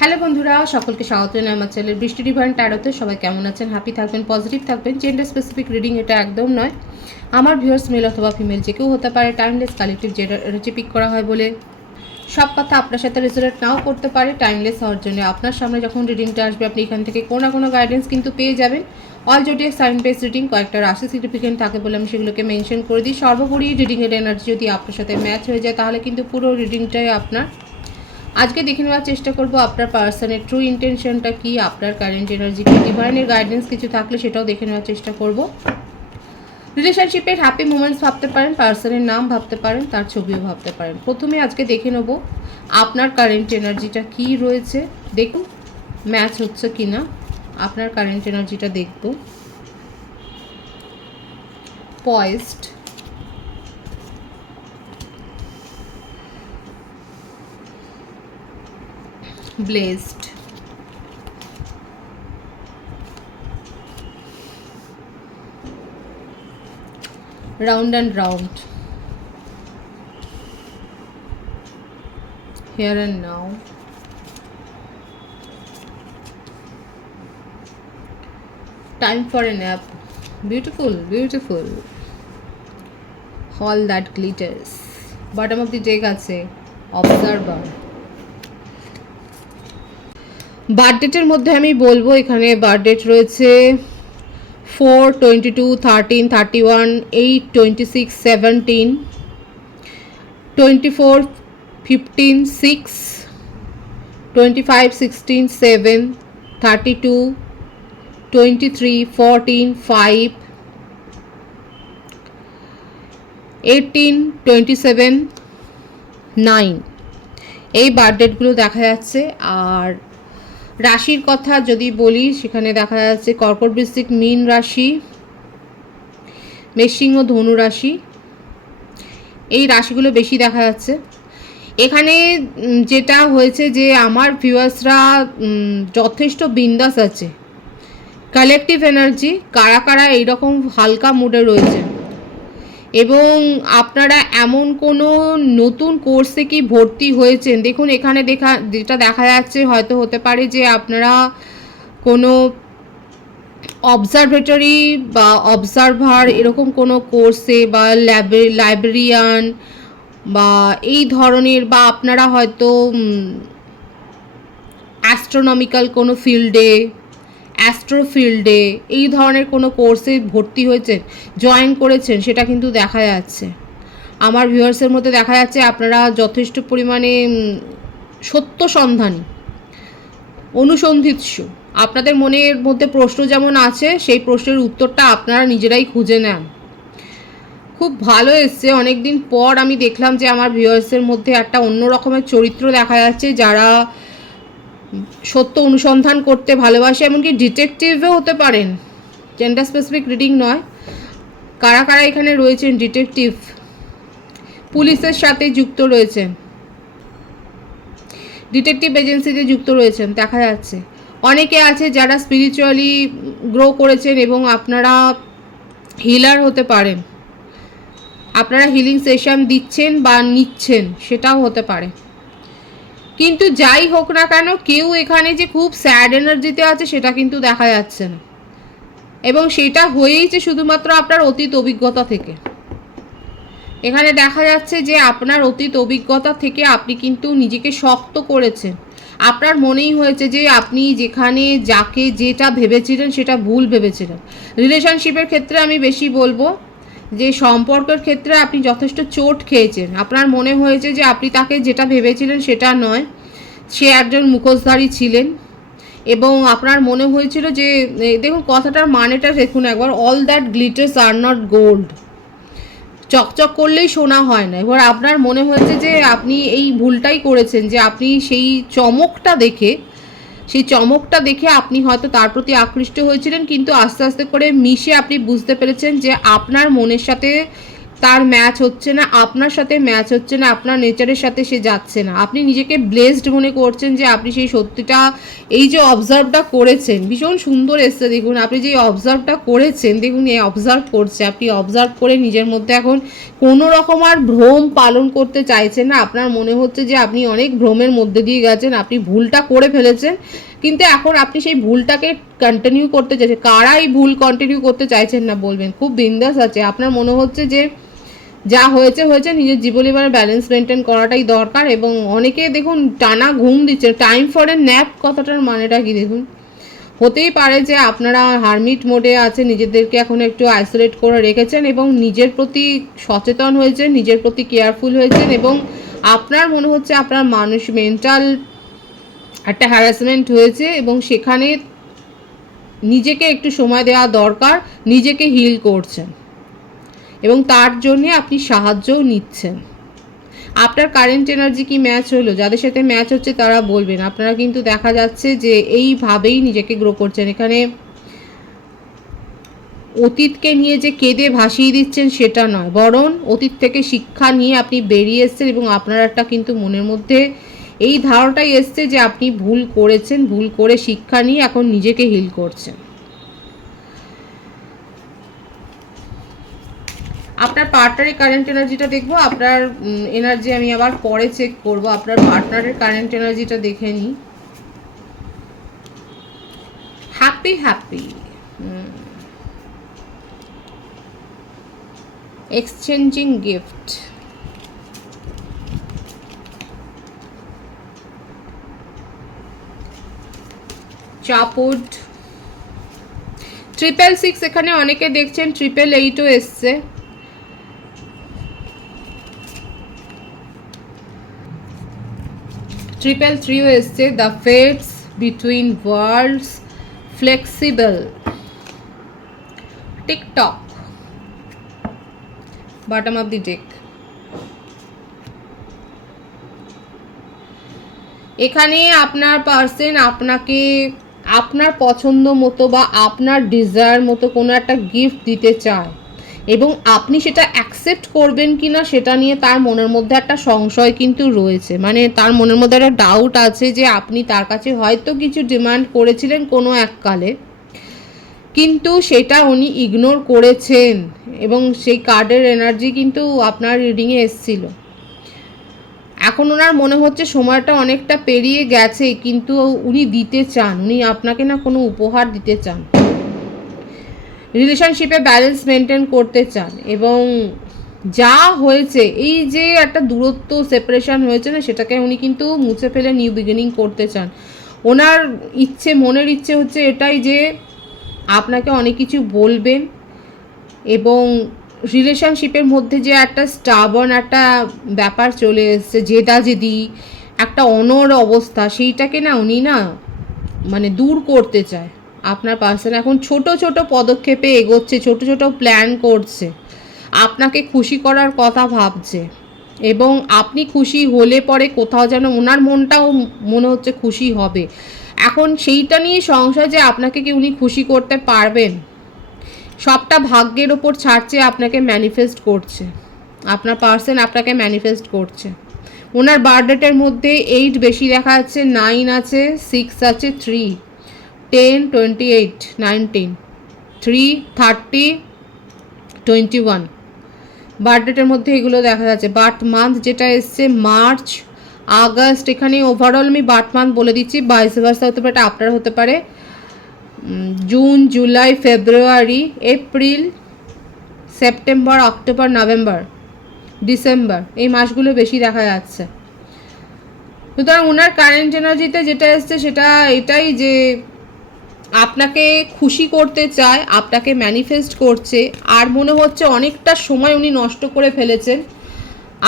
Hello বন্ধুরা, সকলকে স্বাগত জানাই আমার চ্যানেল বৃষ্টি ডিভাইন ট্যারোতে। সবাই কেমন আছেন? হ্যাপি থাকবেন, পজিটিভ থাকবেন। জেন্ডার স্পেসিফিক রিডিং এটা একদম নয়। আমার ভিউয়ার্স মেল অথবা ফিমেল যে কেউ হতে পারে। টাইমলেস কালেক্টিভ যেটা পিক করা হয় বলে সব কথা আপনার সাথে রেজোনেট নাও করতে পারে। টাইমলেস হওয়ার জন্য আপনার সামনে যখন রিডিংটা আসবে আপনি এখান থেকে কোনো না কোনো গাইডেন্স কিন্তু পেয়ে যাবেন। All zodiac sign base reading কয়েকটা রাশি সিগনিফিকেন্ট থাকে বলে আমি সেগুলোকে মেনশন করে দিই। সর্বোপরি রিডিংয়ের এনার্জি যদি আপনার সাথে ম্যাচ হয়ে যায় তাহলে কিন্তু পুরো রিডিংটাই আপনার। আজকে দেখে নেওয়ার চেষ্টা করব আপনার পার্সনের ট্রু ইন্টেনশনটা কি, আপনার কারেন্ট এনার্জি কি, ডিভাইনের গাইডেন্স কিছু থাকলে সেটাও দেখে নেওয়ার চেষ্টা করব। রিলেশনশিপের হ্যাপি মোমেন্টস ভাবতে পারেন, পার্সনের নাম ভাবতে পারেন, তার ছবিও ভাবতে পারেন। প্রথমে আজকে দেখে নেব আপনার কারেন্ট এনার্জিটা কি রয়েছে, দেখুন ম্যাচ হচ্ছে কি না। আপনার কারেন্ট এনার্জিটা দেখব। পয়েজড, blessed, round and round, here and now, time for a nap, beautiful, beautiful, all that glitters, bottom of the deck আছে observer। বার্থডেটের মধ্যে আমি বলবো এখানে বার্থডেট রয়েছে 4, 22, 13, 31, 8, 26, 17, 24, 15, 6, 25, 16, 7, 32, 23, 14, 5, 18, 27, 9 এই বার্থডেটগুলো দেখা যাচ্ছে। আর রাশির কথা যদি বলি সেখানে দেখা যাচ্ছে কর্কট, বৃশ্চিক, মীন রাশি, মেষ, সিংহ, ধনু রাশি, এই রাশিগুলো বেশি দেখা যাচ্ছে এখানে। যেটা হয়েছে যে আমার ভিউয়ার্সরা যথেষ্ট বিন্দাস আছে, কালেকটিভ এনার্জি কারা কারা এইরকম হালকা মুডে রয়েছে এবং আপনারা এমন কোনো নতুন কোর্সে কি ভর্তি হয়েছেন। দেখুন এখানে যেটা দেখা যাচ্ছে হয়তো হতে পারে যে আপনারা কোনো অবজারভেটরি বা অবজারভার এরকম কোনো কোর্সে বা লাইব্রেরিয়ান বা এই ধরনের, বা আপনারা হয়তো অ্যাস্ট্রোনমিক্যাল কোনো ফিল্ডে, অ্যাস্ট্রোফিল্ডে এই ধরনের কোনো কোর্সে ভর্তি হয়েছেন, জয়েন করেছেন, সেটা কিন্তু দেখা যাচ্ছে। আমার ভিউয়ার্সের মধ্যে দেখা যাচ্ছে আপনারা যথেষ্ট পরিমাণে সত্য সন্ধানী, অনুসন্ধিৎসু। আপনাদের মনের মধ্যে প্রশ্ন যেমন আছে সেই প্রশ্নের উত্তরটা আপনারা নিজেরাই খুঁজে নেন। খুব ভালো এসছে, অনেক দিন পর আমি দেখলাম যে আমার ভিউয়ার্সের মধ্যে একটা অন্য রকমের চরিত্র দেখা যাচ্ছে যারা সত্য অনুসন্ধান করতে ভালোবাসে, এমনকি ডিটেকটিভও হতে পারেন। জেন্ডার স্পেসিফিক রিডিং নয়। কারা কারা এখানে রয়েছেন? ডিটেকটিভ, পুলিশের সাথে যুক্ত রয়েছেন, ডিটেকটিভ এজেন্সিতে যুক্ত রয়েছেন দেখা যাচ্ছে। অনেকে আছে যারা স্পিরিচুয়ালি গ্রো করেছেন এবং আপনারা হিলার হতে পারেন, আপনারা হিলিং সেশন দিচ্ছেন বা নিচ্ছেন, সেটাও হতে পারে। কিন্তু যাই হোক না কেন কেউ এখানে যে খুব স্যাড এনার্জিতে আছে সেটা কিন্তু দেখা যাচ্ছে না, এবং সেটা হয়েইছে শুধুমাত্র আপনার অতীত অভিজ্ঞতা থেকে। এখানে দেখা যাচ্ছে যে আপনার অতীত অভিজ্ঞতা থেকে আপনি কিন্তু নিজেকে শক্ত করেছেন। আপনার মনেই হয়েছে যে আপনি যেখানে যাকে যেটা ভেবেছিলেন সেটা ভুল ভেবেছিলেন। রিলেশনশিপের ক্ষেত্রে আমি বেশি বলবো যে সম্পর্কের ক্ষেত্রে আপনি যথেষ্ট চোট খেয়েছেন। আপনার মনে হয়েছে যে আপনি তাকে যেটা ভেবেছিলেন সেটা নয়, সে একজন মুখোশধারী ছিলেন, এবং আপনার মনে হয়েছিল যে দেখুন কথাটার মানেটা দেখুন একবার, all that glitters are not gold. চকচক করলেই সোনা হয় না। এবার আপনার মনে হয়েছে যে আপনি এই ভুলটাই করেছেন, যে আপনি সেই চমকটা দেখে আপনি হয়তো তার প্রতি আকৃষ্ট হয়েছিলেন, কিন্তু আস্তে আস্তে করে মিশে আপনি বুঝতে পেরেছেন যে আপনার মনের সাথে তার ম্যাচ হচ্ছে না, আপনার সাথে ম্যাচ হচ্ছে না, আপনার নেচারের সাথে সে যাচ্ছে না। আপনি নিজেকে ব্লেসড মনে করছেন যে আপনি সেই সত্যিটা, এই যে অবজার্ভটা করেছেন, ভীষণ সুন্দর এসছে দেখুন, আপনি যে অবজার্ভটা করেছেন দেখুন, এই অবজার্ভ করছে, আপনি অবজার্ভ করে নিজের মধ্যে এখন কোনো রকম আর ভ্রম পালন করতে চাইছেন না। আপনার মনে হচ্ছে যে আপনি অনেক ভ্রমের মধ্যে দিয়ে গেছেন, আপনি ভুলটা করে ফেলেছেন, কিন্তু এখন আপনি সেই ভুলটাকে কন্টিনিউ করতে চাইছেন। কারা এই ভুল কন্টিনিউ করতে চাইছেন না বলবেন? খুব বিন্দাস আছে। আপনার মনে হচ্ছে যে যা হয়েছে হয়েছে, নিজের জীবনে ব্যালেন্স মেনটেন করাটাই দরকার। এবং অনেকে দেখুন টানা ঘুম দিচ্ছে, টাইম ফর এ ন্যাপ কথাটার মানেটা কি দেখুন। হতেই পারে যে আপনারা হারমিট মোডে আছে, নিজেদেরকে এখন একটু আইসোলেট করে রেখেছেন এবং নিজের প্রতি সচেতন হয়েছেন, নিজের প্রতি কেয়ারফুল হয়েছেন, এবং আপনার মনে হচ্ছে আপনার মেন্টাল একটা হ্যারাসমেন্ট হয়েছে এবং সেখানে নিজেকে একটু সময় দেওয়া দরকার, নিজেকে হিল করছেন এবং তার জন্যে আপনি সাহায্যও নিচ্ছেন। আপনার কারেন্ট এনার্জি কি ম্যাচ হলো? যাদের সাথে ম্যাচ হচ্ছে তারা বলবেন। আপনারা কিন্তু দেখা যাচ্ছে যে এইভাবেই নিজেকে গ্রো করছেন। এখানে অতীতকে নিয়ে যে কেঁদে ভাসিয়ে দিচ্ছেন সেটা নয়, বরং অতীত থেকে শিক্ষা নিয়ে আপনি বেরিয়ে এসছেন এবং আপনার একটা কিন্তু মনের মধ্যে এই ধারণাটাই এসছে যে আপনি ভুল করেছেন, ভুল করে শিক্ষা নিয়ে এখন নিজেকে হিল করছেন। আপনার পার্টনারের কারেন্ট এনার্জিটা দেখবো। আপনার এনার্জি আমি আবার পরে চেক করব। আপনার পার্টনারের কারেন্ট এনার্জিটা দেখে নিই। হ্যাপি হ্যাপি, এক্সচেঞ্জিং গিফট, চাপড, 666। এখানে অনেকে দেখছেন 888ও এসছে। ট্রিপল থ্রিও এসছে। The fates, between worlds, flexible, TikTok, bottom of the deck. এখানে আপনার পার্সন আপনাকে আপনার পছন্দ মতো বা আপনার ডিজায়ার মতো কোনো একটা গিফট দিতে চায় এবং আপনি সেটা অ্যাকসেপ্ট করবেন কি না সেটা নিয়ে তার মনের মধ্যে একটা সংশয় কিন্তু রয়েছে। মানে তার মনের মধ্যে একটা ডাউট আছে যে আপনি তার কাছে হয়তো কিছু ডিমান্ড করেছিলেন কোনো এককালে, কিন্তু সেটা উনি ইগনোর করেছেন এবং সেই কার্ডের এনার্জি কিন্তু আপনার রিডিংয়ে এসেছিল। এখন ওনার মনে হচ্ছে সময়টা অনেকটা পেরিয়ে গেছে, কিন্তু উনি দিতে চান, উনি আপনাকে না কোনো উপহার দিতে চান, রিলেশনশিপে ব্যালেন্স মেনটেন করতে চান এবং যা হয়েছে এই যে একটা দূরত্ব সেপারেশন হয়েছে না, সেটাকে উনি কিন্তু মুছে ফেলে নিউ বিগিনিং করতে চান। ওনার ইচ্ছে, মনের ইচ্ছে হচ্ছে এটাই যে আপনাকে অনেক কিছু বলবেন এবং রিলেশনশিপের মধ্যে যে একটা স্টাবন একটা ব্যাপার চলে এসছে, জেদাজেদি একটা অনড় অবস্থা, সেইটাকে না উনি না মানে দূর করতে চায়। আপনার পার্সন এখন ছোট ছোট পদক্ষেপে এগোচ্ছে, ছোট ছোট প্ল্যান করছে, আপনাকে খুশি করার কথা ভাবছে এবং আপনি খুশি হলে পরে কোথাও যেন ওনার মনটাও মনে হচ্ছে খুশি হবে। এখন সেইটা নিয়ে সংশয় যে আপনাকে কি উনি খুশি করতে পারবেন, সবটা ভাগ্যের ওপর ছাড়ছে, আপনাকে ম্যানিফেস্ট করছে। আপনার পার্সন আপনাকে ম্যানিফেস্ট করছে। ওনার বার্থডেটের মধ্যে 8 বেশি দেখা যাচ্ছে, 9 আছে, 6 আছে, 3, 10, 28, 19, 3, 30, 21 বার্থডেটের মধ্যে এগুলো দেখা যাচ্ছে। বার্থ মান্থ যেটা এসছে মার্চ, আগস্ট, এখানে ওভারঅল আমি বার্থ মান্থ বলে দিচ্ছি, ভাইস ভার্সা হতে পারে, আপনার হতে পারে June, July, February, April, September, October, November, December, এই মাসগুলো বেশি দেখা যাচ্ছে। সুতরাং ওনার কারেন্ট এনার্জিতে যেটা এসছে সেটা এটাই যে আপনাকে খুশি করতে চায়, আপনাকে ম্যানিফেস্ট করছে, আর মনে হচ্ছে অনেকটা সময় উনি নষ্ট করে ফেলেছেন,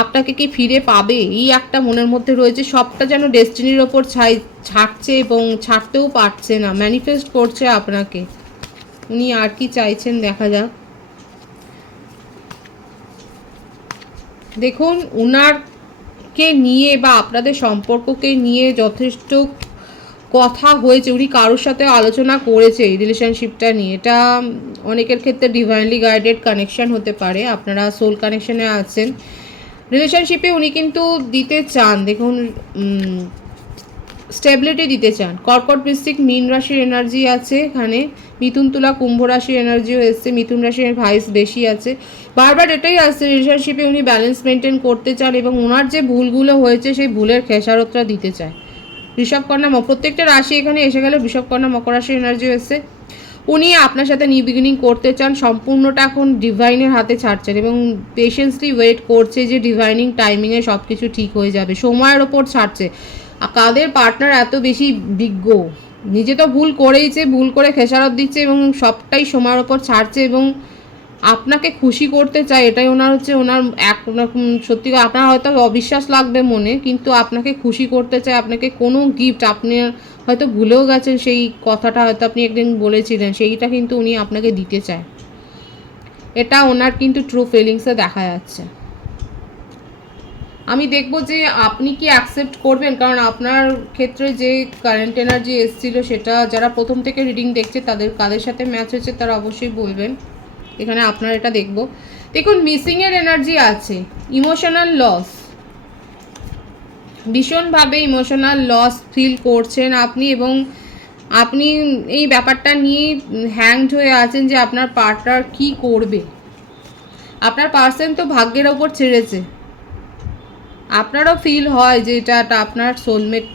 আপনাকে কি ফিরে পাবে এই একটা মনের মধ্যে রয়েছে। সবটা যেন ডেস্টিনির ওপর ছাড়ছে এবং ছাড়তেও পারছে না, ম্যানিফেস্ট করছে আপনাকে। উনি আর কি চাইছেন দেখা যাক। দেখুন ওনারকে নিয়ে বা আপনাদের সম্পর্ককে নিয়ে যথেষ্ট কথা হয়েছে, উনি কারোর সাথে আলোচনা করেছে এই রিলেশনশিপটা নিয়ে। এটা অনেকের ক্ষেত্রে ডিভাইনলি গাইডেড কানেকশন হতে পারে, আপনারা সোল কানেকশনে আছেন। রিলেশনশিপে উনি কিন্তু দিতে চান, দেখুন স্টেবিলিটি দিতে চান। কর্কট বৃশ্চিক মীন রাশির এনার্জি আছে এখানে, মিথুন তুলা কুম্ভ রাশির এনার্জিও এসছে, মিথুন রাশির ভাইস বেশি আছে। বারবার এটাই আসছে, রিলেশনশিপে উনি ব্যালেন্স মেনটেন করতে চান এবং ওনার যে ভুলগুলো হয়েছে সেই ভুলের খেসারতটা দিতে চায়। বৃষভকন্যা প্রত্যেকটা রাশি এখানে এসে গেলে বৃষভকন্যা মকর রাশির এনার্জিও এসছে। উনি আপনার সাথে নিউ বিগিনিং করতে চান, সম্পূর্ণটা এখন ডিভাইনের হাতে ছাড়ছেন এবং পেশেন্সলি ওয়েট করছে যে ডিভাইনিং টাইমিংয়ে সব কিছু ঠিক হয়ে যাবে, সময়ের ওপর ছাড়ছে। কাদের পার্টনার এত বেশি বিজ্ঞ, নিজে তো ভুল করেইছে, ভুল করে খেসারত দিচ্ছে এবং সবটাই সময়ের ওপর ছাড়ছে এবং আপনাকে খুশি করতে চায়। এটাই ওনার হচ্ছে ওনার একরকম সত্যি। আপনার হয়তো অবিশ্বাস লাগবে মনে, কিন্তু আপনাকে খুশি করতে চায়। আপনাকে কোনো গিফট, আপনি হয়তো ভুলেও গেছেন সেই কথাটা, হয়তো আপনি একদিন বলেছিলেন, সেইটা কিন্তু উনি আপনাকে দিতে চায়। এটা ওনার কিন্তু ট্রু ফিলিংসে দেখা যাচ্ছে। আমি দেখব যে আপনি কি অ্যাকসেপ্ট করবেন, কারণ আপনার ক্ষেত্রে যে কারেন্ট এনার্জি এসেছিল সেটা যারা প্রথম থেকে রিডিং দেখছে তাদের কাদের সাথে ম্যাচ হয়েছে তারা অবশ্যই বলবেন। এখানে আপনার এটা দেখব। দেখুন মিসিংয়ের এনার্জি আছে, ইমোশনাল লস, ভীষণভাবে ইমোশনাল লস ফিল করছেন আপনি এবং আপনি এই ব্যাপারটা নিয়ে হ্যাংড হয়ে আছেন যে আপনার পার্টনার কি করবে। আপনার পার্সন তো ভাগ্যের ওপর ছেড়েছে, আপনারও ফিল হয় যে এটা আপনার সোলমেট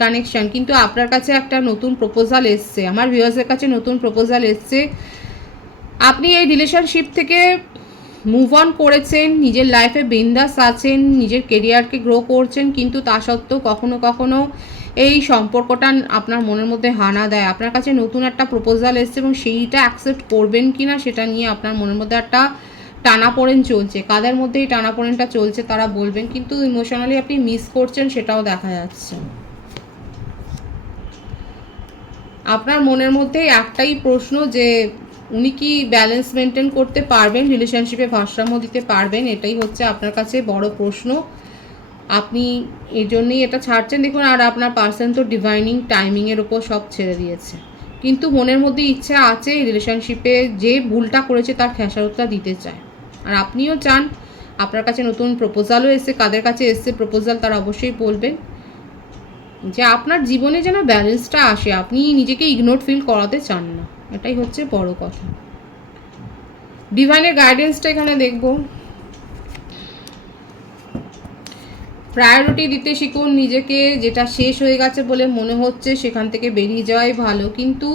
কানেকশান, কিন্তু আপনার কাছে একটা নতুন প্রপোজাল এসছে, আমার ভিউয়ার্সের কাছে নতুন প্রপোজাল এসছে। আপনি এই রিলেশনশিপ থেকে মুভ অন করেছেন, নিজের লাইফে বিন্দাস আছেন, নিজের কেরিয়ারকে গ্রো করছেন, কিন্তু তা সত্ত্বেও কখনো কখনো এই সম্পর্কটা আপনার মনের মধ্যে হানা দেয়। আপনার কাছে নতুন একটা প্রপোজাল এসছে এবং সেইটা অ্যাকসেপ্ট করবেন কি না সেটা নিয়ে আপনার মনের মধ্যে একটা টানাপোড়েন চলছে। কাদের মধ্যে এই টানাপোড়েনটা চলছে তারা বলবেন, কিন্তু ইমোশনালি আপনি মিস করছেন সেটাও দেখা যাচ্ছে। আপনার মনের মধ্যে একটাই প্রশ্ন যে উনি কি ব্যালেন্স মেনটেন করতে পারবেন, রিলেশনশিপে ভারসাম্য দিতে পারবেন, এটাই হচ্ছে আপনার কাছে বড় প্রশ্ন। আপনি এই জন্যই এটা ছাড়ছেন। দেখুন, আর আপনার পার্সন তো ডিভাইনিং টাইমিংয়ের ওপর সব ছেড়ে দিয়েছে, কিন্তু মনের মধ্যে ইচ্ছা আছে রিলেশনশিপে যে ভুলটা করেছে তার খেসারতটা দিতে চায়। আর আপনিও চান, আপনার কাছে নতুন প্রপোজালও এসছে, কাদের কাছে এসছে প্রপোজাল তারা অবশ্যই বলবেন যে আপনার জীবনে যেন ব্যালেন্সটা আসে, আপনি নিজেকে ইগনোর ফিল করাতে চান না, এটাই হচ্ছে বড় কথা। ডিভাইনের গাইডেন্সটা এখানে দেখব। প্রায়োরিটি দিতে শিখুন নিজেকে, যেটা শেষ হয়ে গেছে বলে মনে হচ্ছে সেখান থেকে বেরিয়ে যাওয়াই ভালো, কিন্তু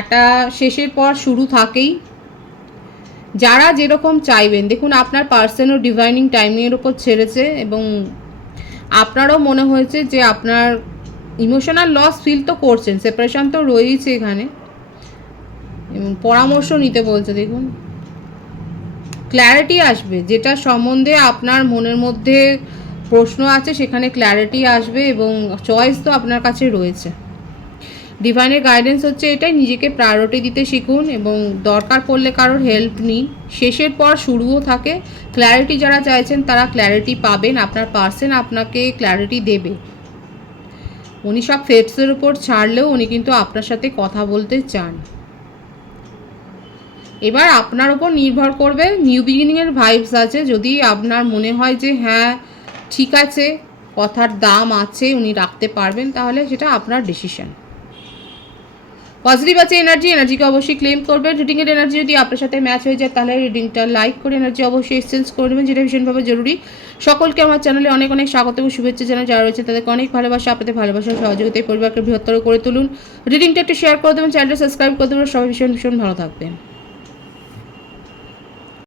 একটা শেষের পর শুরু থাকেই। যারা যেরকম চাইবেন, দেখুন আপনার পার্সনও ডিভাইনিং টাইমিংয়ের ওপর ছেড়েছে এবং আপনারও মনে হয়েছে যে আপনার ইমোশনাল লস ফিল তো করছেন, সেপারেশন তো রয়েছে এখানে এবং পরামর্শ নিতে বলছে। দেখুন ক্ল্যারিটি আসবে, যেটা সম্বন্ধে আপনার মনের মধ্যে প্রশ্ন আছে সেখানে ক্ল্যারিটি আসবে এবং চয়েস তো আপনার কাছে রয়েছে। ডিভাইনের গাইডেন্স হচ্ছে এটাই, নিজেকে প্রায়োরিটি দিতে শিখুন এবং দরকার পড়লে কারোর হেল্প নিন। শেষের পর শুরুও থাকে, ক্ল্যারিটি যারা চাইছেন তারা ক্ল্যারিটি পাবেন, আপনার পার্সন আপনাকে ক্ল্যারিটি দেবে। উনি সব ফেটসের উপর ছাড়লেও উনি কিন্তু আপনার সাথে কথা বলতে চান। এবার আপনার ওপর নির্ভর করবে, নিউ বিগিনিংয়ের ভাইবস আছে, যদি আপনার মনে হয় যে হ্যাঁ ঠিক আছে কথার দাম আছে উনি রাখতে পারবেন, তাহলে সেটা আপনার ডিসিশন। পজিটিভ আছে এনার্জিকে অবশ্যই ক্লেম করবেন। রিডিংয়ের এনার্জি যদি আপনার সাথে ম্যাচ হয়ে যায় তাহলে রিডিংটা লাইক করে এনার্জি অবশ্যই এক্সচেঞ্জ করে নেবেন, যেটা ভীষণভাবে জরুরি। সকলকে আমার চ্যানেলে অনেক অনেক স্বাগত এবং শুভেচ্ছা জানাই। যারা রয়েছে তাদেরকে অনেক ভালোবাসা, আপনাদের ভালোবাসা সহযোগিতায় পরিবারকে বৃহত্তর করে তুলুন। রিডিংটা একটু শেয়ার করে দেবেন, চ্যানেলটা সাবস্ক্রাইব করে দেবেন। সবাই ভীষণ ভীষণ ভালো থাকবেন।